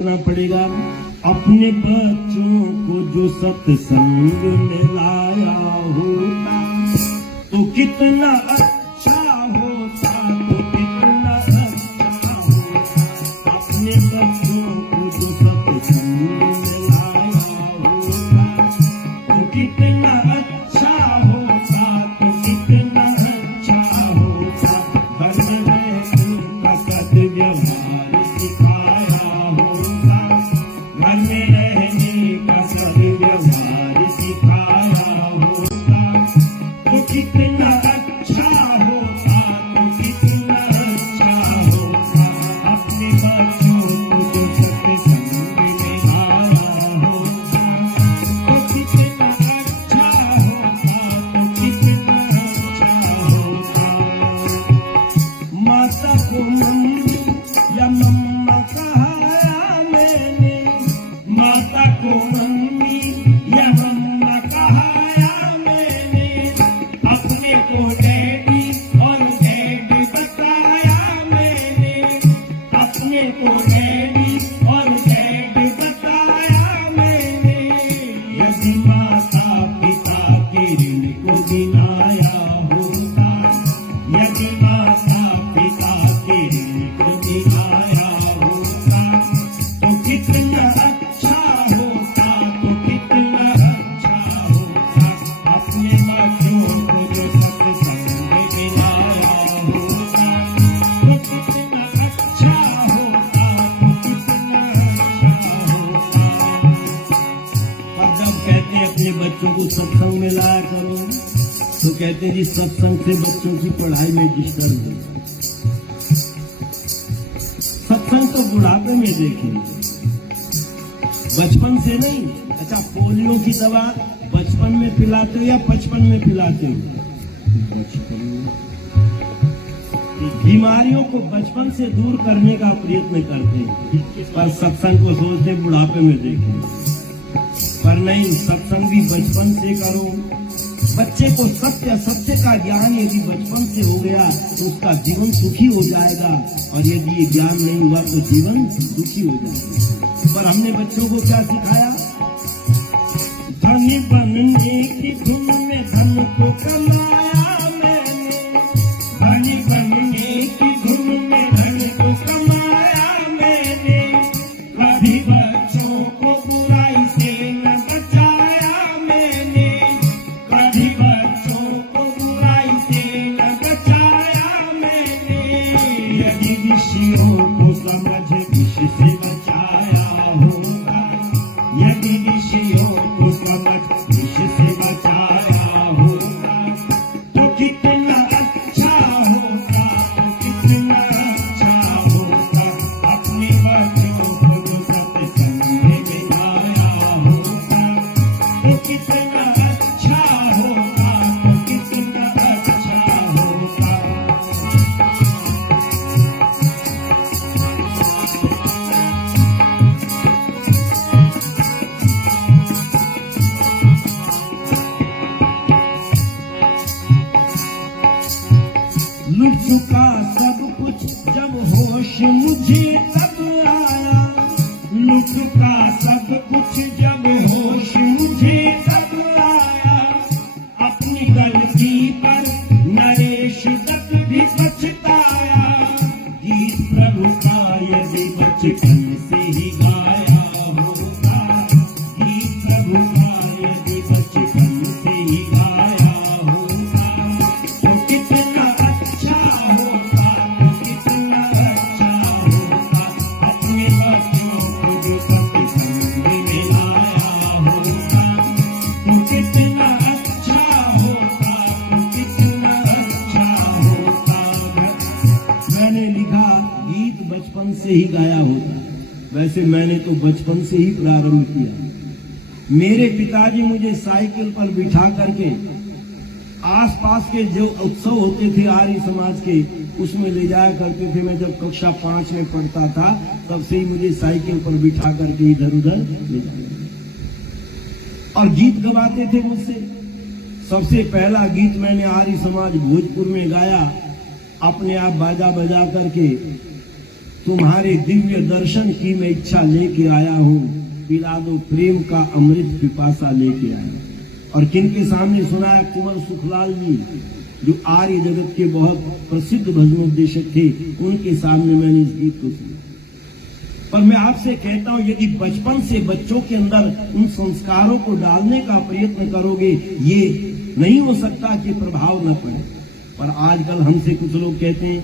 करना पड़ेगा। अपने बच्चों को जो सत्संग में लाया होता तो कितना अच्छा होता, तो कितना अच्छा होता। अपने बच्चों को जो सत्संग में लाया होता तो कितना अच्छा होता, तो कितना अच्छा होता। घर में उनका सद्व्यवहार सिखाया होता, घर में रहने का सद्व्यवहार सिखाया होता तो कितना अच्छा होता, तो कितना अच्छा होता। अपने बच्चों को जो सत्संग में लाया होता तो कितना अच्छा होता, तो कितना अच्छा होता। माता को मम्मी या मम्मा कहा मैंने, माता को मम्मी या मम्मा कहा मैंने, अपने को डैडी और डैडी बताया मैंने, अपने को डैडी और डैडी बताया मैंने। यदि माता पिता के ऋण को गिनाया होता, यदि माता पिता के ऋण को गिनाया होता तो कितना अच्छा होता, तो कितना अच्छा होता। अपने बच्चों को जो सत्संग में लाया होता तो कितना अच्छा होता, तो कितना अच्छा होता। और जब कहते हैं अपने बच्चों को सत्संग में लाया करो तो कहते जी सत्संग से बच्चों की पढ़ाई में डिस्टर्ब हो। सत्संग तो बुढ़ापे में देखेंगे, बचपन से नहीं। अच्छा, पोलियो की दवा बचपन में पिलाते हो या 55 में पिलाते हो? बचपन में। बीमारियों को बचपन से दूर करने का प्रयत्न करते हैं, पर सत्संग को सोचते बुढ़ापे में देखेंगे। पर नहीं, सत्संग भी बचपन से करो। बच्चे को सत्य का ज्ञान यदि बचपन से हो गया तो उसका जीवन सुखी हो जाएगा, और यदि ये ज्ञान नहीं हुआ तो जीवन दुखी हो जाएगा। पर हमने बच्चों को क्या सिखाया? धनी बनने की धुन में धन को कमाया मैंने, धनी बनने की धुन में धन को कमाया मैंने। कभी बच्चों को बुराई से न बचाया मैंने, कभी बच्चों को बुराई से न बचाया मैंने। यदि विषयों को समझ विषय से बचाया होगा, यदि विषयों को समझ विषय से बचाया होगा तो कितना अच्छा होता, तो कितना अच्छा होता। अपने बच्चों को जो सत्संग में लाया होता तो कितना अच्छा होता, तो कितना अच्छा होता। लुट चुका सब कुछ जब होश मुझे तब आया, लुट चुका सब कुछ जब होश मुझे तब आया। अपनी गलती पर नरेश दत्त भी पछताया, गीत प्रभु का यदि बचपन से ही गाया होता, गीत प्रभु का यदि बचपन से ही गाया होता तो कितना अच्छा होता, तो कितना अच्छा होता। अपने बच्चों को जो सत्संग में लाया होता तो कितना अच्छा होता, तो कितना अच्छा होता। मैंने लिखा गीत बचपन से ही गाया होता, वैसे मैंने तो बचपन से ही प्रारंभ किया। मेरे पिताजी मुझे साइकिल पर बिठा करके आसपास के जो उत्सव होते थे आर्य समाज के, उसमें ले जाया करते थे। मैं जब कक्षा 5 में पढ़ता था तब से ही मुझे साइकिल पर बिठा करके इधर उधर ले जाते और गीत गवाते थे मुझसे। सबसे पहला गीत मैंने आर्य समाज भोजपुर में गाया, अपने आप बाजा बजा करके तुम्हारे दिव्य दर्शन की मैं इच्छा लेके आया हूँ, पिला दो प्रेम का अमृत पिपासा लेके आया। और किनके सामने सुना है? कुंवर सुखलाल जी, जो आर्य जगत के बहुत प्रसिद्ध भजनोपदेशक थे, उनके सामने मैंने इस गीत को सुना। पर मैं आपसे कहता हूं, यदि बचपन से बच्चों के अंदर उन संस्कारों को डालने का प्रयत्न करोगे, ये नहीं हो सकता कि प्रभाव न पड़े। पर आजकल हमसे कुछ लोग कहते हैं,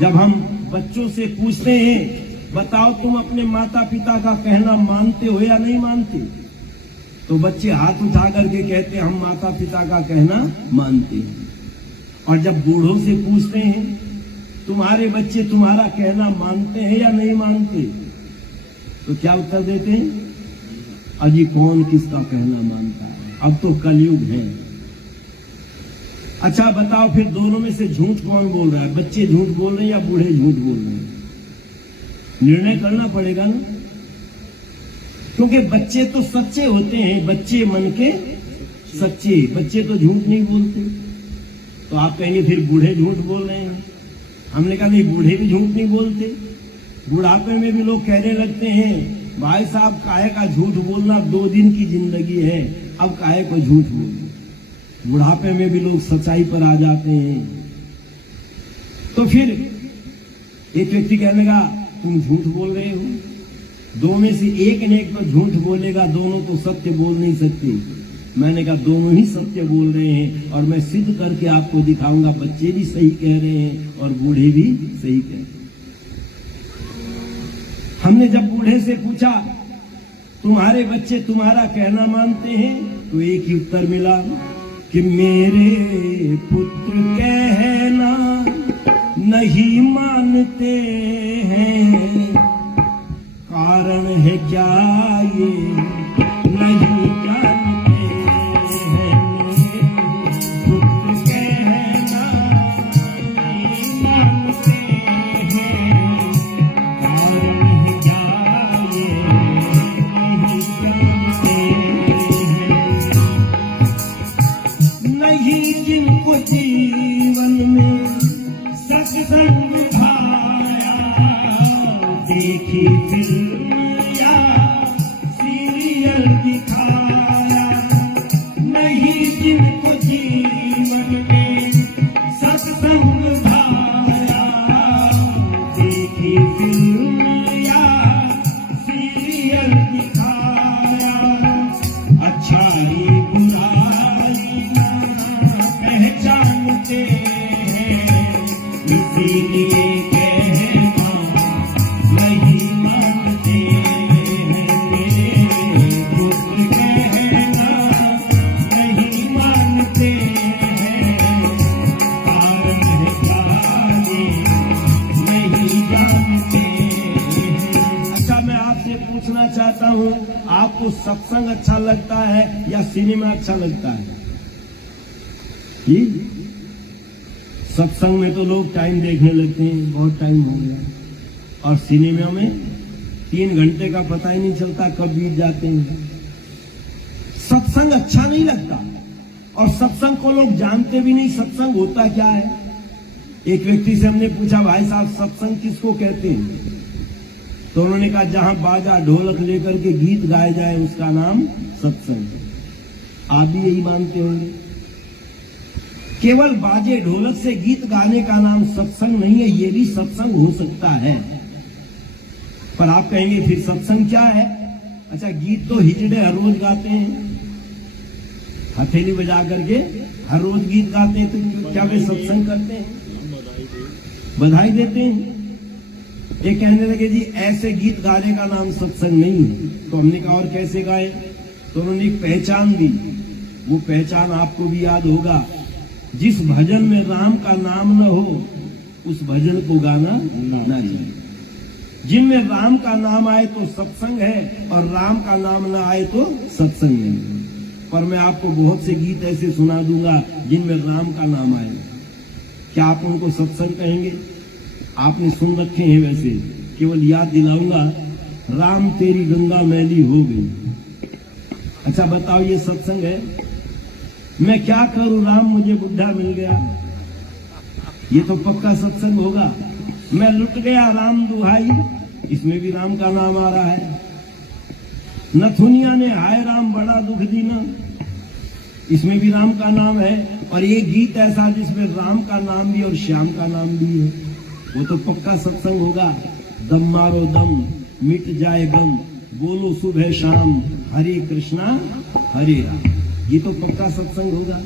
जब हम बच्चों से पूछते हैं, बताओ तुम अपने माता पिता का कहना मानते हो या नहीं मानते, तो बच्चे हाथ उठा करके कहते हैं हम माता पिता का कहना मानते हैं। और जब बूढ़ों से पूछते हैं, तुम्हारे बच्चे तुम्हारा कहना मानते हैं या नहीं मानते, तो क्या उत्तर देते हैं? अजी कौन किसका कहना मानता है, अब तो कलयुग है। अच्छा बताओ फिर दोनों में से झूठ कौन बोल रहा है? बच्चे झूठ बोल रहे हैं या बूढ़े झूठ बोल रहे हैं? निर्णय करना पड़ेगा ना, क्योंकि बच्चे तो सच्चे होते हैं, बच्चे मन के सच्चे, बच्चे तो झूठ नहीं बोलते। तो आप कहेंगे फिर बूढ़े झूठ बोल रहे हैं। हमने कहा नहीं, बूढ़े भी झूठ नहीं बोलते। बुढ़ापे में भी लोग कहने लगते हैं, भाई साहब काहे का झूठ बोलना, 2 दिन की जिंदगी है, अब काहे को झूठ बोलना। बुढ़ापे में भी लोग सच्चाई पर आ जाते हैं। तो फिर एक व्यक्ति कहने लगा तुम झूठ बोल रहे हो, दो में से एक ने एक तो झूठ बोलेगा, दोनों तो सत्य बोल नहीं सकते। मैंने कहा दोनों ही सत्य बोल रहे हैं, और मैं सिद्ध करके आपको दिखाऊंगा, बच्चे भी सही कह रहे हैं और बूढ़े भी सही कह रहे हैं। हमने जब बूढ़े से पूछा तुम्हारे बच्चे तुम्हारा कहना मानते हैं, तो एक ही उत्तर मिला कि मेरे पुत्र कहना नहीं मानते हैं, कारण है क्या ये नहीं जानते हैं। पुत्र कहना नहीं मानते हैं, कारण है क्या ये नहीं जानते हैं। नहीं जिनको जीवन में सत्संग भाया, देखी फिल्म या सीरियल दिखाया, नहीं जिनको जीवन में सत्संग भाया, देखी फिल्म या सीरियल दिखाया, अच्छाई बुराई पहचानते हैं, इसीलिए कहना नहीं मानते हैं। पुत्र कहना नहीं मानते हैं, कारण है क्या ये नहीं जानते हैं। अच्छा मैं आपसे पूछना चाहता हूँ, आपको सत्संग अच्छा लगता है या सिनेमा अच्छा लगता है? सत्संग में तो लोग टाइम देखने लगते हैं, बहुत टाइम हो गया, और सिनेमा में 3 घंटे का पता ही नहीं चलता कब बीत जाते हैं। सत्संग अच्छा नहीं लगता, और सत्संग को लोग जानते भी नहीं सत्संग होता क्या है। एक व्यक्ति से हमने पूछा, भाई साहब सत्संग किसको कहते हैं? तो उन्होंने कहा जहां बाजा ढोलक लेकर के गीत गाए जाए उसका नाम सत्संग है। आप भी यही मानते होंगे? केवल बाजे ढोलक से गीत गाने का नाम सत्संग नहीं है, ये भी सत्संग हो सकता है। पर आप कहेंगे फिर सत्संग क्या है? अच्छा गीत तो हिजड़े हर रोज गाते हैं, हथेली बजा करके हर रोज गीत गाते हैं, तो क्या वे सत्संग करते हैं? बधाई देते हैं। ये कहने लगे जी ऐसे गीत गाने का नाम सत्संग नहीं है। तो हमने कहा और कैसे गाए? तो उन्होंने एक पहचान दी, वो पहचान आपको भी याद होगा, जिस भजन में राम का नाम न हो उस भजन को गाना ना चाहिए। जिनमें राम का नाम आए तो सत्संग है, और राम का नाम न आए तो सत्संग नहीं। पर मैं आपको बहुत से गीत ऐसे सुना दूंगा जिनमें राम का नाम आए, क्या आप उनको सत्संग कहेंगे? आपने सुन रखे हैं वैसे, केवल याद दिलाऊंगा, राम तेरी गंगा मैली हो गई। अच्छा बताओ ये सत्संग है? मैं क्या करूं राम मुझे बुढ़ा मिल गया, ये तो पक्का सत्संग होगा। मैं लुट गया राम दुहाई, इसमें भी राम का नाम आ रहा है। नथुनिया ने हाय राम बड़ा दुख दीना, इसमें भी राम का नाम है। और एक गीत ऐसा जिसमें राम का नाम भी और श्याम का नाम भी है, वो तो पक्का सत्संग होगा। दम मारो दम मिट जाए गम, बोलो सुबह शाम हरे कृष्णा हरे राम, ये तो पक्का सत्संग होगा।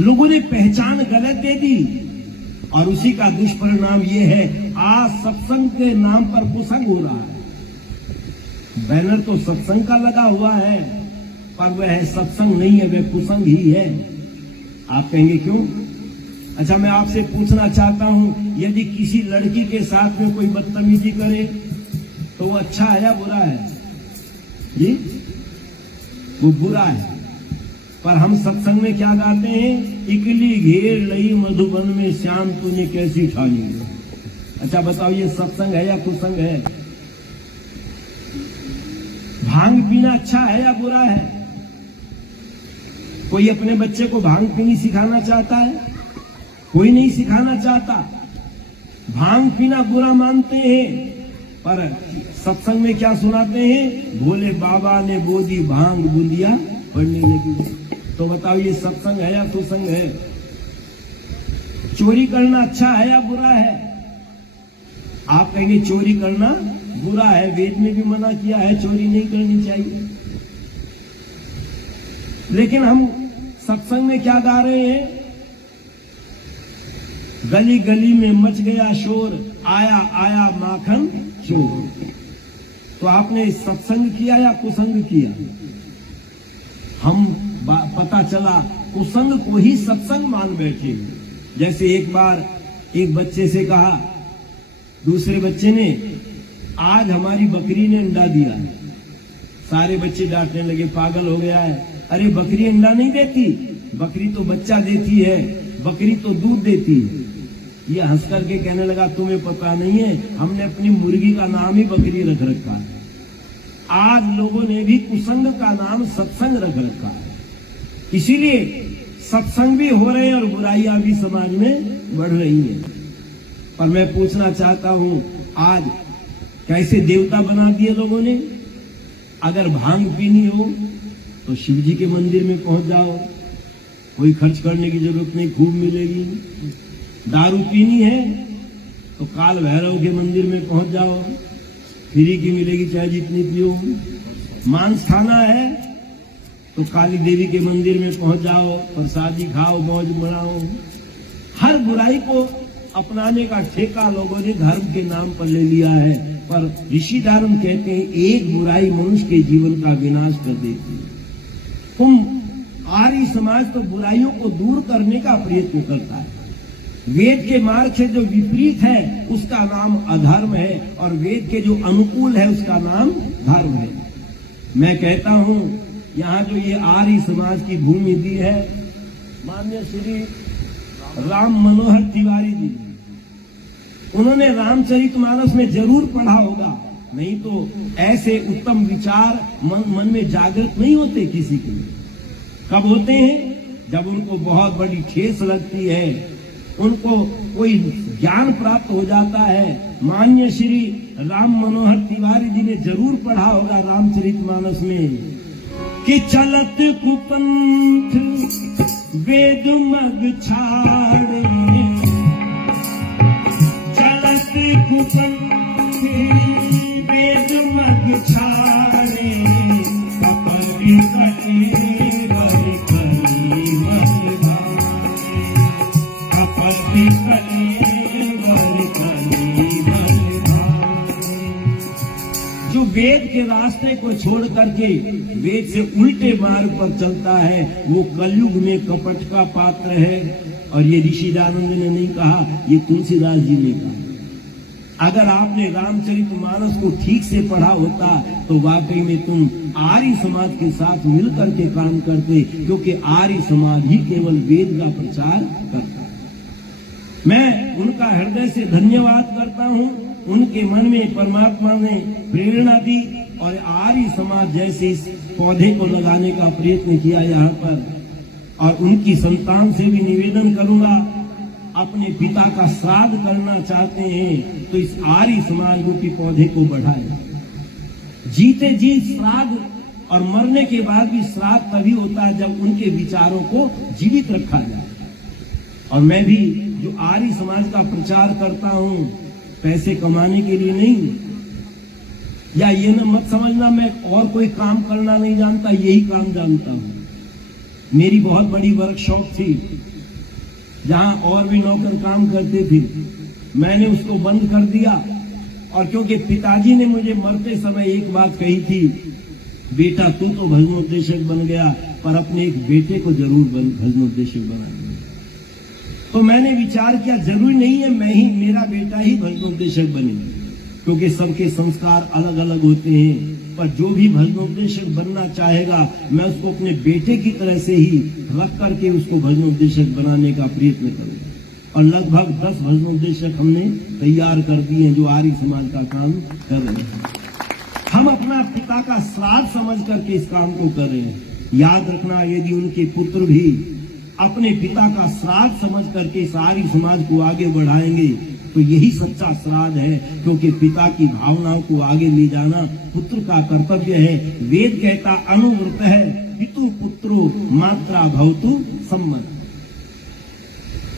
लोगों ने पहचान गलत दे दी और उसी का दुष्परिणाम ये है, आज सत्संग के नाम पर कुसंग हो रहा है। बैनर तो सत्संग का लगा हुआ है, पर वह सत्संग नहीं है, वह कुसंग ही है। आप कहेंगे क्यों? अच्छा, मैं आपसे पूछना चाहता हूं, यदि किसी लड़की के साथ में कोई बदतमीजी करे तो वो अच्छा है या बुरा है? जी, वो बुरा है। पर हम सत्संग में क्या गाते हैं? इकली घेर लई मधुबन में श्याम तूने कैसी ठानी। अच्छा बताओ, ये सत्संग है या कुसंग है? भांग पीना अच्छा है या बुरा है? कोई अपने बच्चे को भांग पीनी सिखाना चाहता है? कोई नहीं सिखाना चाहता। भांग पीना बुरा मानते हैं, पर सत्संग में क्या सुनाते हैं? भोले बाबा ने बोधी भांग बुंदिया पड़ने लगी। तो बताओ, ये सत्संग है या कुसंग है? चोरी करना अच्छा है या बुरा है? आप कहेंगे चोरी करना बुरा है, वेद में भी मना किया है, चोरी नहीं करनी चाहिए। लेकिन हम सत्संग में क्या गा रहे हैं? गली गली में मच गया शोर, आया आया माखन चोर। तो आपने सत्संग किया या कुसंग किया? हम पता चला कुसंग को ही सत्संग मान बैठे। जैसे एक बार एक बच्चे से कहा दूसरे बच्चे ने, आज हमारी बकरी ने अंडा दिया। सारे बच्चे डांटने लगे, पागल हो गया है। अरे बकरी अंडा नहीं देती, बकरी तो बच्चा देती है, बकरी तो दूध देती है। ये हंस करके कहने लगा, तुम्हें पता नहीं है, हमने अपनी मुर्गी का नाम ही बकरी रख रखा है। आज लोगों ने भी कुसंग का नाम सत्संग रख रखा है। इसीलिए सत्संग भी हो रहे हैं और बुराइयां भी समाज में बढ़ रही हैं। पर मैं पूछना चाहता हूं, आज कैसे देवता बना दिए लोगों ने। अगर भांग पीनी हो तो शिव जी के मंदिर में पहुंच जाओ, कोई खर्च करने की जरूरत नहीं, खूब मिलेगी। दारू पीनी है तो काल भैरव के मंदिर में पहुंच जाओ, फ्री की मिलेगी, चाहे जितनी पियो। मांस खाना है तो काली देवी के मंदिर में पहुंच जाओ, प्रसादी खाओ, मौज मनाओ। हर बुराई को अपनाने का ठेका लोगों ने धर्म के नाम पर ले लिया है। पर ऋषि धर्म कहते हैं, एक बुराई मनुष्य के जीवन का विनाश कर देती है। आर्य समाज तो बुराइयों को दूर करने का प्रयत्न करता है। वेद के मार्ग से जो विपरीत है उसका नाम अधर्म है, और वेद के जो अनुकूल है उसका नाम धर्म है। मैं कहता हूं, यहाँ जो ये आर्य समाज की भूमि दी है माननीय श्री राम मनोहर तिवारी जी, उन्होंने रामचरितमानस में जरूर पढ़ा होगा, नहीं तो ऐसे उत्तम विचार मन में जागृत नहीं होते किसी के। कब होते हैं? जब उनको बहुत बड़ी ठेस लगती है, उनको कोई ज्ञान प्राप्त हो जाता है। माननीय श्री राम मनोहर तिवारी जी ने जरूर पढ़ा होगा रामचरितमानस में कि चलत कुपंथ वेद मग छाड़े, चलत कुपंथ वेद मग छाड़े, कपि कटेवर कली मग भारे, कपि कटेवर कली मग भारे। जो वेद के रास्ते को छोड़ करके वेद से उल्टे मार्ग पर चलता है, वो कलयुग में कपट का पात्र है। और ये ऋषिदानंद ने नहीं कहा, ये तुलसीदास जी ने कहा। अगर आपने रामचरितमानस को ठीक से पढ़ा होता तो वाकई में तुम आर्य समाज के साथ मिलकर के काम करते, क्योंकि आर्य समाज ही केवल वेद का प्रचार करता है। मैं उनका हृदय से धन्यवाद करता हूँ। उनके मन में परमात्मा ने प्रेरणा दी और आर्य समाज जैसे इस पौधे को लगाने का प्रयत्न किया यहाँ पर। और उनकी संतान से भी निवेदन करूंगा अपने पिता का श्राद्ध करना चाहते हैं तो इस आर्य समाज रूपी पौधे को बढ़ाएं। जीते जी श्राद्ध और मरने के बाद भी श्राद्ध तभी होता है जब उनके विचारों को जीवित रखा जाए। और मैं भी जो आर्य समाज का प्रचार करता हूं पैसे कमाने के लिए नहीं, या ये न मत समझना मैं और कोई काम करना नहीं जानता, यही काम जानता हूं। मेरी बहुत बड़ी वर्कशॉप थी जहां और भी नौकर काम करते थे, मैंने उसको बंद कर दिया। और क्योंकि पिताजी ने मुझे मरते समय एक बात कही थी, बेटा तू तो भजनोपदेशक बन गया पर अपने एक बेटे को जरूर भजनोपदेशक बना। तो मैंने विचार किया जरूरी नहीं है मैं ही, मेरा बेटा ही भजनोपदेशक बने, क्योंकि सबके संस्कार अलग अलग होते हैं। पर जो भी भजनोपदेशक बनना चाहेगा मैं उसको अपने बेटे की तरह से ही रख करके उसको भजनोपदेशक बनाने का प्रयत्न करूंगा। और लगभग 10 भजनोपदेशक हमने तैयार कर दिए हैं जो आर्य समाज का काम कर रहे हैं। हम अपना पिता का श्राद्ध समझ करके इस काम को कर रहे हैं। याद रखना, यदि उनके पुत्र भी अपने पिता का श्राद्ध समझ करके इस आर्य समाज को आगे बढ़ाएंगे तो यही सच्चा श्राद्ध है, क्योंकि पिता की भावनाओं को आगे ले जाना पुत्र का कर्तव्य है। वेद कहता अनुव्रत है पितु पुत्रो मात्रा भवतु सम्मत।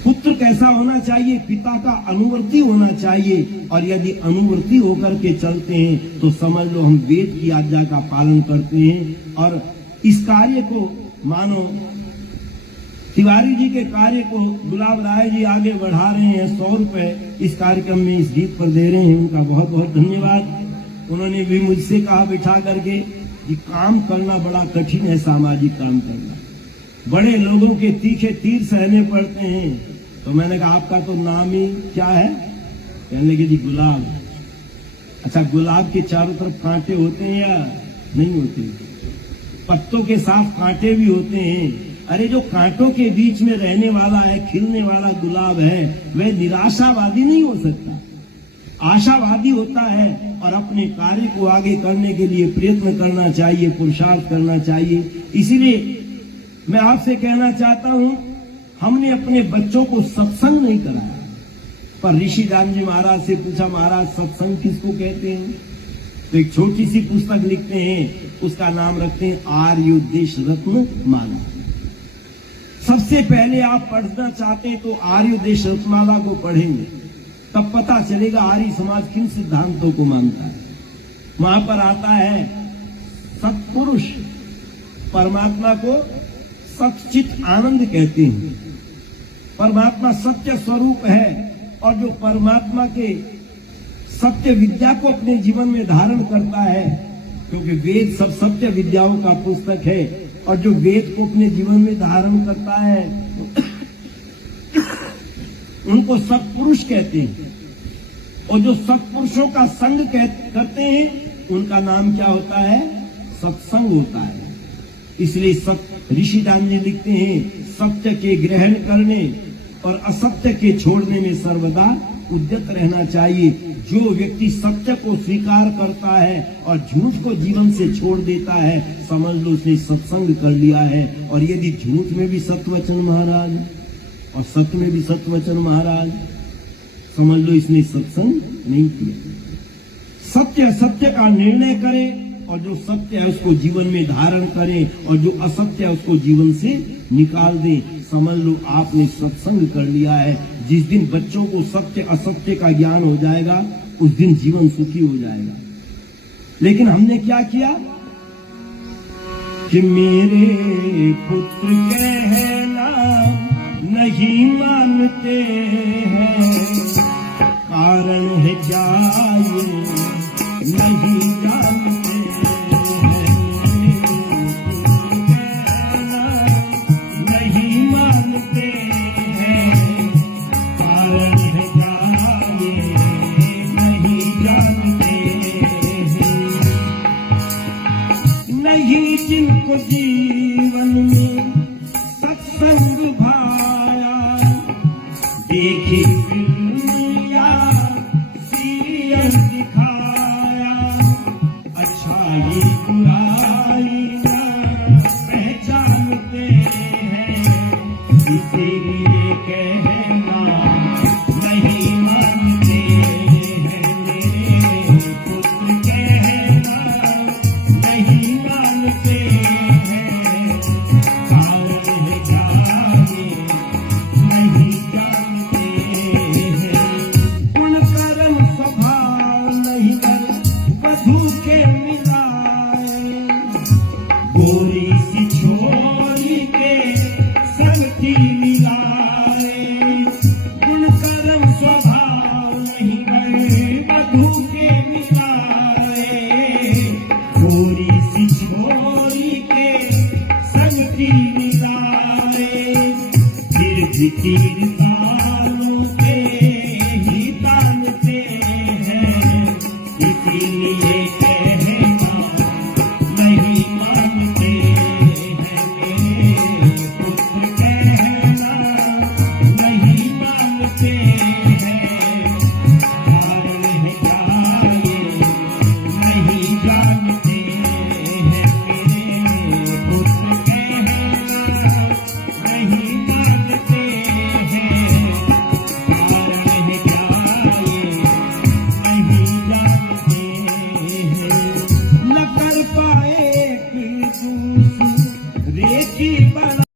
पुत्र कैसा होना चाहिए? पिता का अनुवर्ती होना चाहिए। और यदि अनुवर्ती होकर के चलते हैं तो समझ लो हम वेद की आज्ञा का पालन करते हैं। और इस कार्य को मानो तिवारी जी के कार्य को गुलाब राय जी आगे बढ़ा रहे हैं। 100 रुपए इस कार्यक्रम में इस गीत पर दे रहे हैं, उनका बहुत बहुत धन्यवाद। उन्होंने भी मुझसे कहा बिठा करके कि काम करना बड़ा कठिन है, सामाजिक काम करना, बड़े लोगों के तीखे तीर सहने पड़ते हैं। तो मैंने कहा आपका तो नाम ही क्या है? कहने लगे जी गुलाब। अच्छा, गुलाब के चारों तरफ कांटे होते हैं या नहीं होते? पत्तों के साथ कांटे भी होते हैं। अरे जो कांटों के बीच में रहने वाला है, खिलने वाला गुलाब है, वह निराशावादी नहीं हो सकता, आशावादी होता है। और अपने कार्य को आगे करने के लिए प्रयत्न करना चाहिए, पुरुषार्थ करना चाहिए। इसीलिए मैं आपसे कहना चाहता हूं, हमने अपने बच्चों को सत्संग नहीं कराया। पर ऋषिदान जी महाराज से पूछा, महाराज सत्संग किसको कहते हैं? तो एक छोटी सी पुस्तक लिखते हैं, उसका नाम रखते हैं आर्योदेश रत्न माला। सबसे पहले आप पढ़ना चाहते हैं तो आर्योदेश रत्नमाला को पढ़ेंगे, तब पता चलेगा आर्य समाज किन सिद्धांतों को मानता है। वहां पर आता है सत्पुरुष परमात्मा को सच्चित आनंद कहते हैं। परमात्मा सत्य स्वरूप है और जो परमात्मा के सत्य विद्या को अपने जीवन में धारण करता है, क्योंकि वेद सब सत्य विद्याओं का पुस्तक है, और जो वेद को अपने जीवन में धारण करता है उनको सत्पुरुष कहते हैं। और जो सत्पुरुषों का संग करते हैं उनका नाम क्या होता है? सत्संग होता है। इसलिए ऋषिदान जी लिखते हैं, सत्य के ग्रहण करने और असत्य के छोड़ने में सर्वदा उद्यत रहना चाहिए। जो व्यक्ति सत्य को स्वीकार करता है और झूठ को जीवन से छोड़ देता है, समझ लो उसने सत्संग कर लिया है। और यदि झूठ में भी सत्वचन महाराज और सत्य में भी सत्वचन महाराज, समझ लो इसने सत्संग नहीं किया। सत्य असत्य का निर्णय करें और जो सत्य है उसको जीवन में धारण करें और जो असत्य है उसको जीवन से निकाल दें। समझ लो आपने सत्संग कर लिया है। जिस दिन बच्चों को सत्य असत्य का ज्ञान हो जाएगा उस दिन जीवन सुखी हो जाएगा। लेकिन हमने क्या किया कि मेरे पुत्र कहना नहीं मानते हैं, कारण है क्या ये नहीं जानते हैं। नहीं मानते हैं, कारण है क्या ये नहीं जानते हैं। नहीं जिनको जीवन में सत्संग भाया, देखी फिल्मिया सीरियल दिखाया, अच्छाई बुराई ना पहचानते हैं, इसीलिए कहना के मिलाए। गोरी सी छोरी के संगति मिलाए, गुण कर्म स्वभाव नहीं गए मधु के मिलाए। गोरी सी छोरी के संगति मिलाए, फिर भी तीर